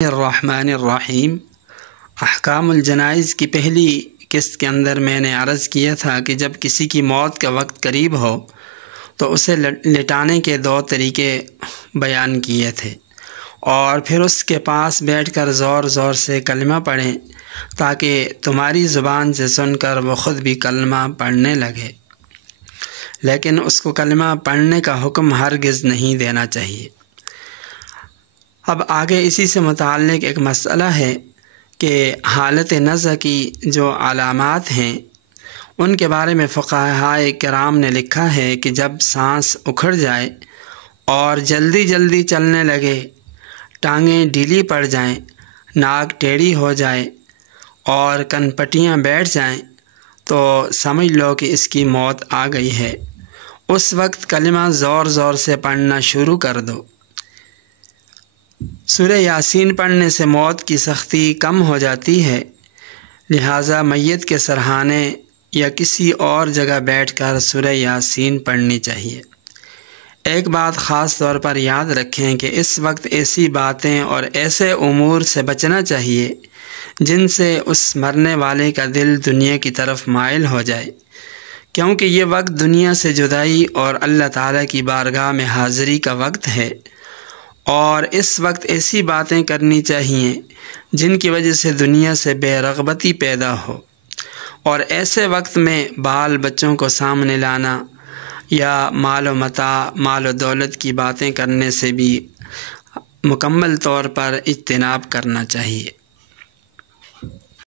الرحمن الرحیم۔ احکام الجنائز کی پہلی قسط کے اندر میں نے عرض کیا تھا کہ جب کسی کی موت کا وقت قریب ہو تو اسے لٹانے کے 2 طریقے بیان کیے تھے، اور پھر اس کے پاس بیٹھ کر زور زور سے کلمہ پڑھیں تاکہ تمہاری زبان سے سن کر وہ خود بھی کلمہ پڑھنے لگے، لیکن اس کو کلمہ پڑھنے کا حکم ہرگز نہیں دینا چاہیے۔ اب آگے اسی سے متعلق ایک مسئلہ ہے کہ حالت نزع کی جو علامات ہیں ان کے بارے میں فقہائے کرام نے لکھا ہے کہ جب سانس اکھڑ جائے اور جلدی جلدی چلنے لگے، ٹانگیں ڈھیلی پڑ جائیں، ناک ٹیڑھی ہو جائے اور کن پٹیاں بیٹھ جائیں تو سمجھ لو کہ اس کی موت آ گئی ہے۔ اس وقت کلمہ زور زور سے پڑھنا شروع کر دو۔ سورہ یاسین پڑھنے سے موت کی سختی کم ہو جاتی ہے، لہٰذا میت کے سرہانے یا کسی اور جگہ بیٹھ کر سورہ یاسین پڑھنی چاہیے۔ ایک بات خاص طور پر یاد رکھیں کہ اس وقت ایسی باتیں اور ایسے امور سے بچنا چاہیے جن سے اس مرنے والے کا دل دنیا کی طرف مائل ہو جائے، کیونکہ یہ وقت دنیا سے جدائی اور اللہ تعالیٰ کی بارگاہ میں حاضری کا وقت ہے، اور اس وقت ایسی باتیں کرنی چاہیے جن کی وجہ سے دنیا سے بے رغبتی پیدا ہو، اور ایسے وقت میں بال بچوں کو سامنے لانا یا مال و متاع، مال و دولت کی باتیں کرنے سے بھی مکمل طور پر اجتناب کرنا چاہیے۔